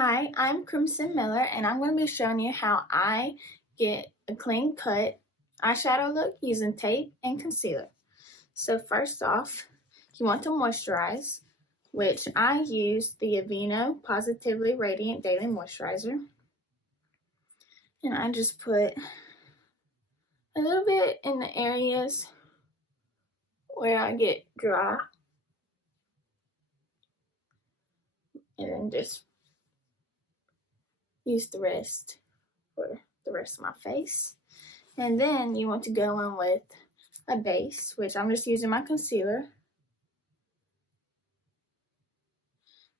Hi, I'm Crimson Miller, and I'm going to be showing you how I get a clean cut eyeshadow look using tape and concealer. So first off, you want to moisturize, which I use the Aveeno Positively Radiant Daily Moisturizer. And I just put a little bit in the areas where I get dry. And then just use the rest for the rest of my face. And then you want to go in with a base, which I'm just using my concealer.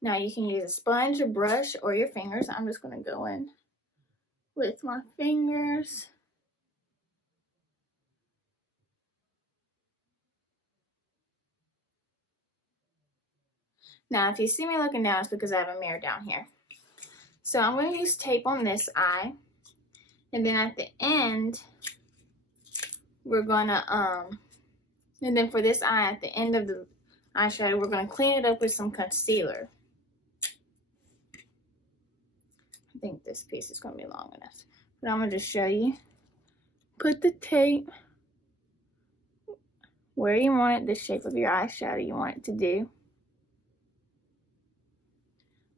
Now you can use a sponge, a brush, or your fingers. I'm just going to go in with my fingers. Now if you see me looking down, it's because I have a mirror down here. So I'm going to use tape on this eye. And then at the end, we're going to, and then for this eye, at the end of the eyeshadow, we're going to clean it up with some concealer. I think this piece is going to be long enough. But I'm going to just show you. Put the tape where you want it, the shape of your eyeshadow you want it to do.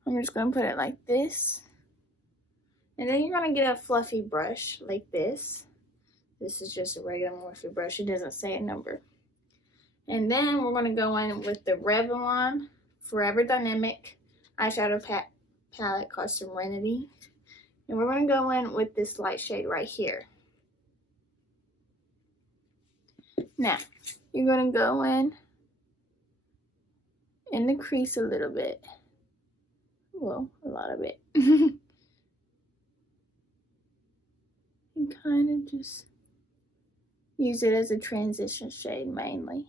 I'm just going to put it like this. And then you're going to get a fluffy brush like this. This is just a regular Morphe brush. It doesn't say a number. And then we're going to go in with the Revelon Forever Dynamic eyeshadow palette called Serenity. And we're going to go in with this light shade right here. Now, you're going to go in the crease a little bit. Well, a lot of it. And kind of just use it as a transition shade mainly.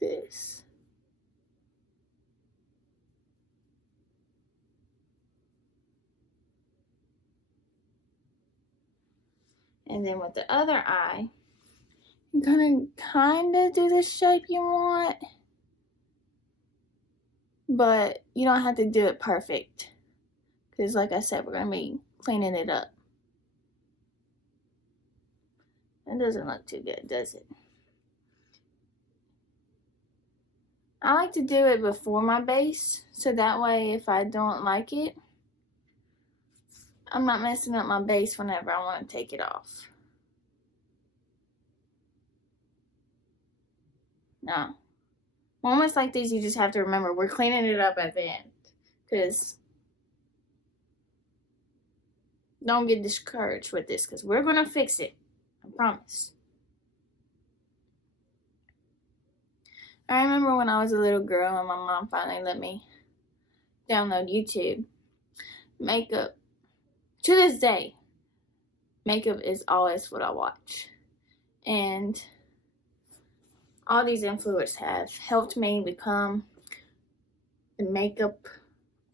Like this. And then with the other eye, you're gonna kind of do the shape you want, but you don't have to do it perfect. Because like I said, we're gonna be cleaning it up. It doesn't look too good, does it? I like to do it before my base, so that way if I don't like it, I'm not messing up my base whenever I want to take it off. No. Moments like these, you just have to remember, we're cleaning it up at the end. Because don't get discouraged with this, because we're going to fix it. I promise. I remember when I was a little girl and my mom finally let me download YouTube. Makeup, to this day, makeup is always what I watch. And all these influencers have helped me become the makeup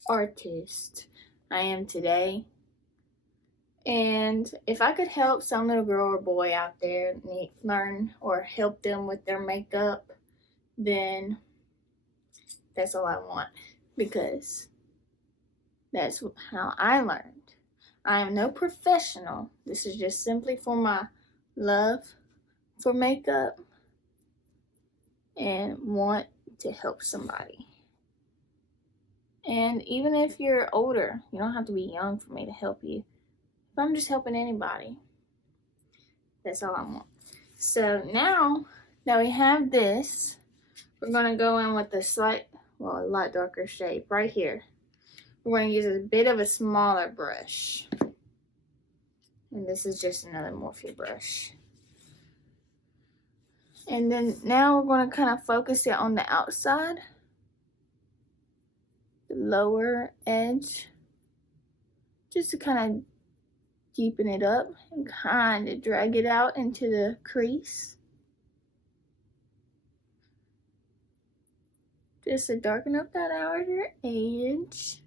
artist I am today. And if I could help some little girl or boy out there learn or help them with their makeup, then that's all I want, because that's how I learned. I am no professional. This is just simply for my love for makeup and want to help somebody. And even if you're older, you don't have to be young for me to help you. If I'm just helping anybody, that's all I want. So now that we have this, we're going to go in with a light darker shade right here. We're going to use a bit of a smaller brush. And this is just another Morphe brush. And then now we're going to kind of focus it on the outside, the lower edge, just to kind of deepen it up and kind of drag it out into the crease. Just to darken up that outer edge.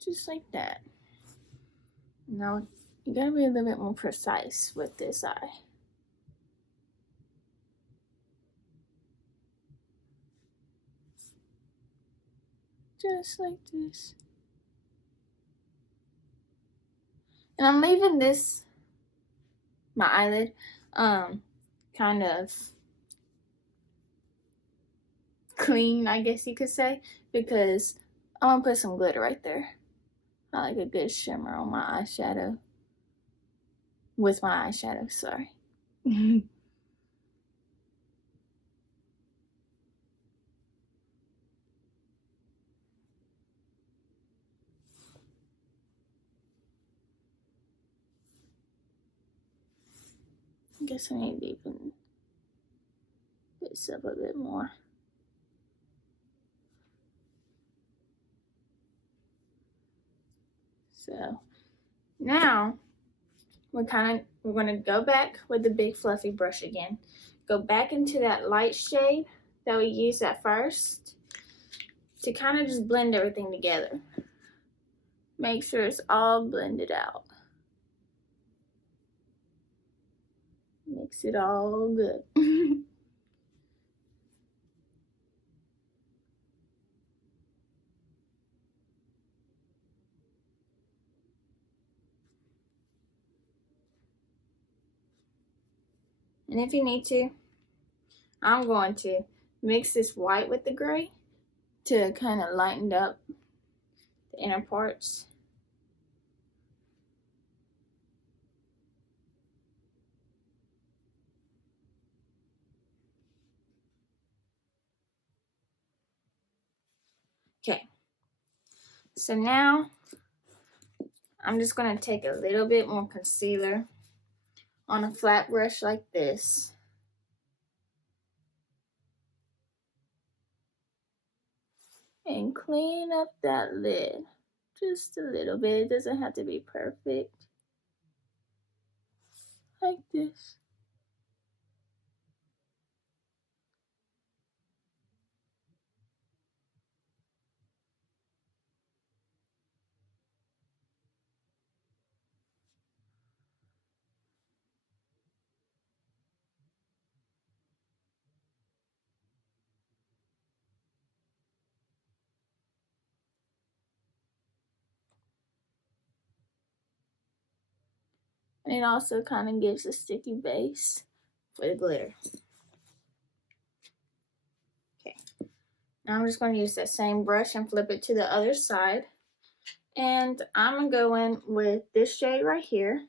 Just like that. Now You gotta be a little bit more precise with this eye. Just like this. And I'm leaving this, my eyelid, kind of clean, I guess you could say, because I'm gonna put some glitter right there. I like a good shimmer on my eyeshadow. With my eyeshadow, sorry. I'm guess I need to even this up a bit more. So now we're gonna go back with the big fluffy brush again. Go back into that light shade that we used at first to kind of just blend everything together. Make sure it's all blended out. Mix it all good. And if you need to, I'm going to mix this white with the gray to kind of lighten up the inner parts. Okay, so now I'm just going to take a little bit more concealer on a flat brush like this. And clean up that lid just a little bit. It doesn't have to be perfect. Like this. And it also kind of gives a sticky base for the glitter. Okay, now I'm just going to use that same brush and flip it to the other side. And I'm going to go in with this shade right here.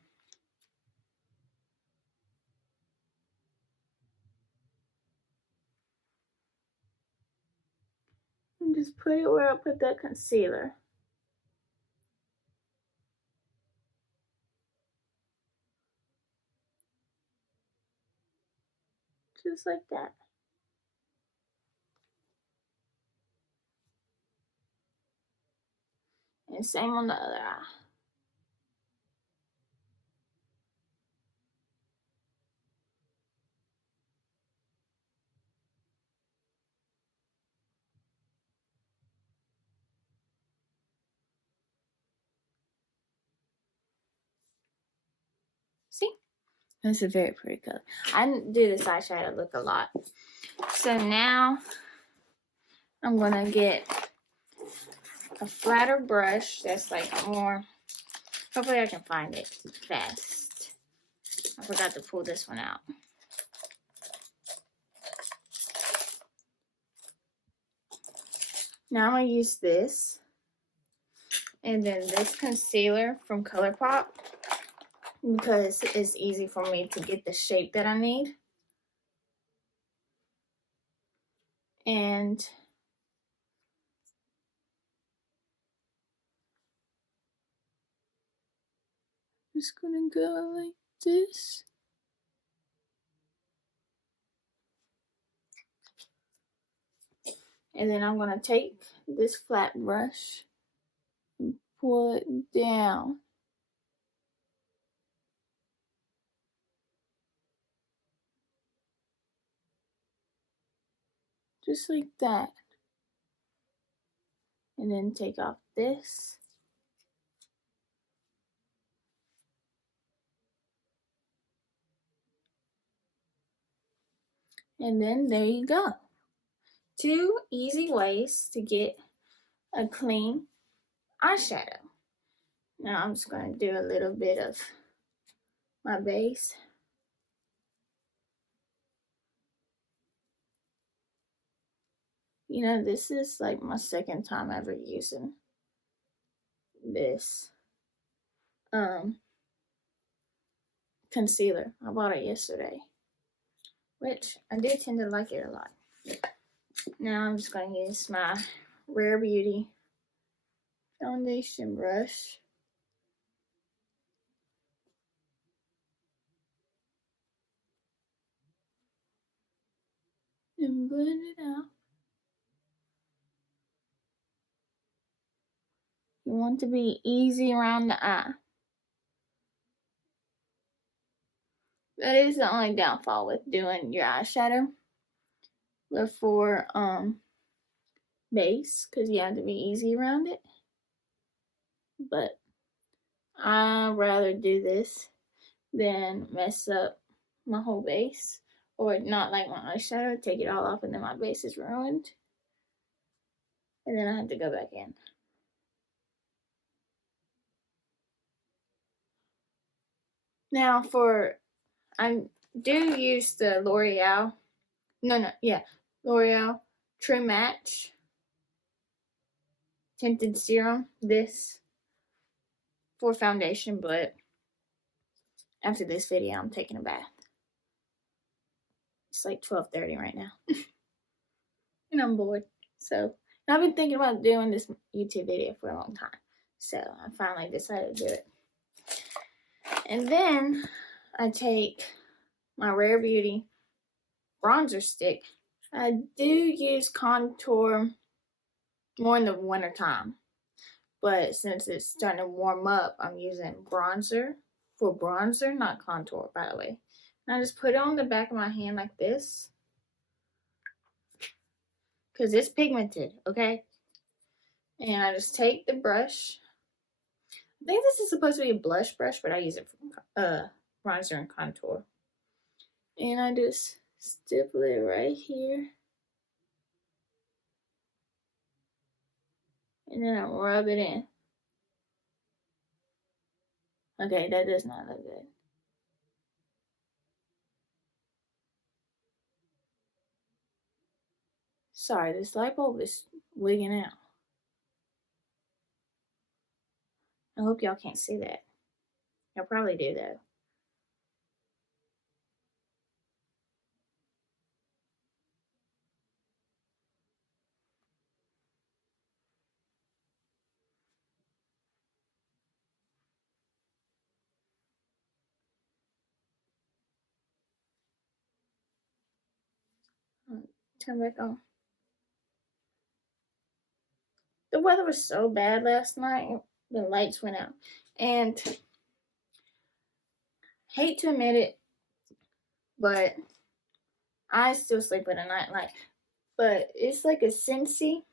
And just put it where I put that concealer. Just like that. And same on the other eye. See? That's a very pretty color. I do this eyeshadow look a lot. So now I'm going to get a flatter brush that's like more, hopefully I can find it fast. I forgot to pull this one out. Now I'm going to use this and then this concealer from ColourPop because it's easy for me to get the shape that I need. And just gonna go like this. And then I'm gonna take this flat brush and pull it down. Just like that. And then take off this. And then there you go. 2 easy ways to get a clean eyeshadow. Now I'm just going to do a little bit of my base. You know, this is like my second time ever using this concealer. I bought it yesterday, which I do tend to like it a lot. Now I'm just going to use my Rare Beauty foundation brush. And blend it out. You want to be easy around the eye. That is the only downfall with doing your eyeshadow before base, because you have to be easy around it. But I'd rather do this than mess up my whole base, or not like my eyeshadow, take it all off and then my base is ruined. And then I have to go back in. Now I do use the L'Oreal True Match Tinted Serum, this for foundation, but after this video, I'm taking a bath. It's like 12:30 right now. And I'm bored. So, I've been thinking about doing this YouTube video for a long time. So, I finally decided to do it. And then, I take my Rare Beauty bronzer stick. I do use contour more in the winter time. But since it's starting to warm up, I'm using bronzer for bronzer, not contour, by the way. And I just put it on the back of my hand like this, because it's pigmented, okay? And I just take the brush. I think this is supposed to be a blush brush, but I use it for bronzer and contour. And I just stipple it right here. And then I rub it in. Okay, that does not look good. Sorry, this light bulb is wigging out. I hope y'all can't see that. Y'all probably do though. Turn back on. The weather was so bad last night, the lights went out. And hate to admit it, but I still sleep with a night light. But it's like a Scentsy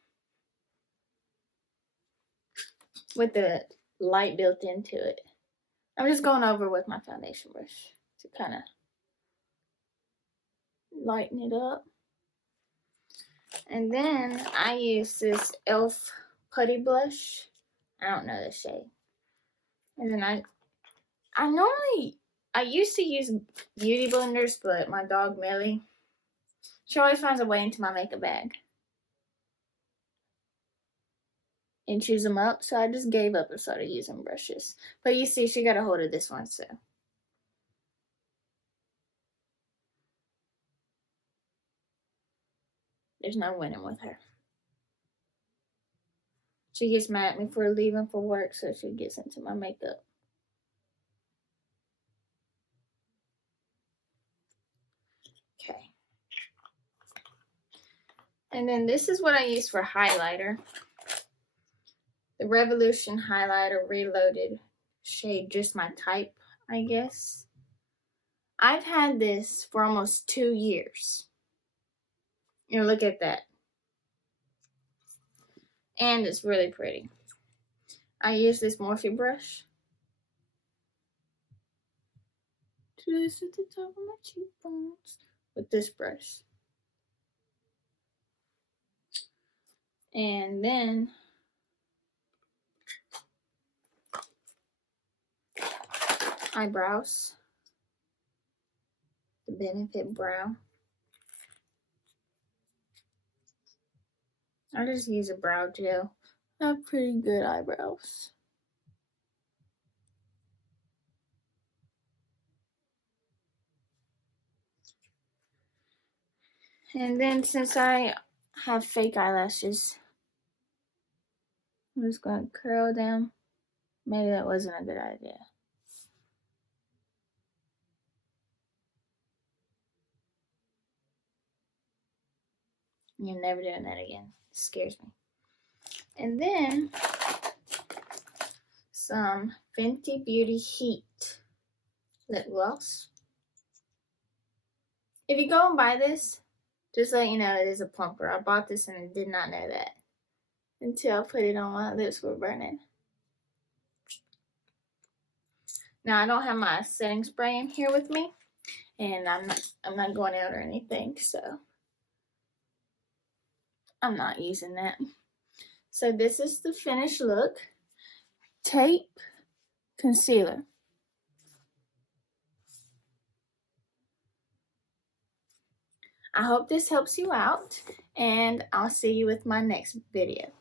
with the light built into it. I'm just going over with my foundation brush to kind of lighten it up. And then I use this e.l.f. putty blush. I don't know the shade. And then I used to use beauty blenders, but my dog Millie, she always finds a way into my makeup bag and chews them up, so I just gave up and started using brushes. But you see, she got a hold of this one, so. There's no winning with her. She gets mad at me for leaving for work, so she gets into my makeup. Okay. And then this is what I use for highlighter. The Revolution Highlighter Reloaded shade, Just My Type, I guess. I've had this for almost 2 years. You know, look at that. And it's really pretty. I use this Morphe brush to this at the top of my cheekbones with this brush. And then eyebrows, the Benefit Brow. I just use a brow gel. I have pretty good eyebrows. And then since I have fake eyelashes, I'm just going to curl them. Maybe that wasn't a good idea. You're never doing that again. It scares me. And then some Fenty Beauty Heat lip gloss. If you go and buy this, just let you know it is a plumper. I bought this and I did not know that until I put it on. My lips were burning. Now I don't have my setting spray in here with me, and I'm not going out or anything, so I'm not using that. So this is the finished look. Tape, concealer. I hope this helps you out, and I'll see you with my next video.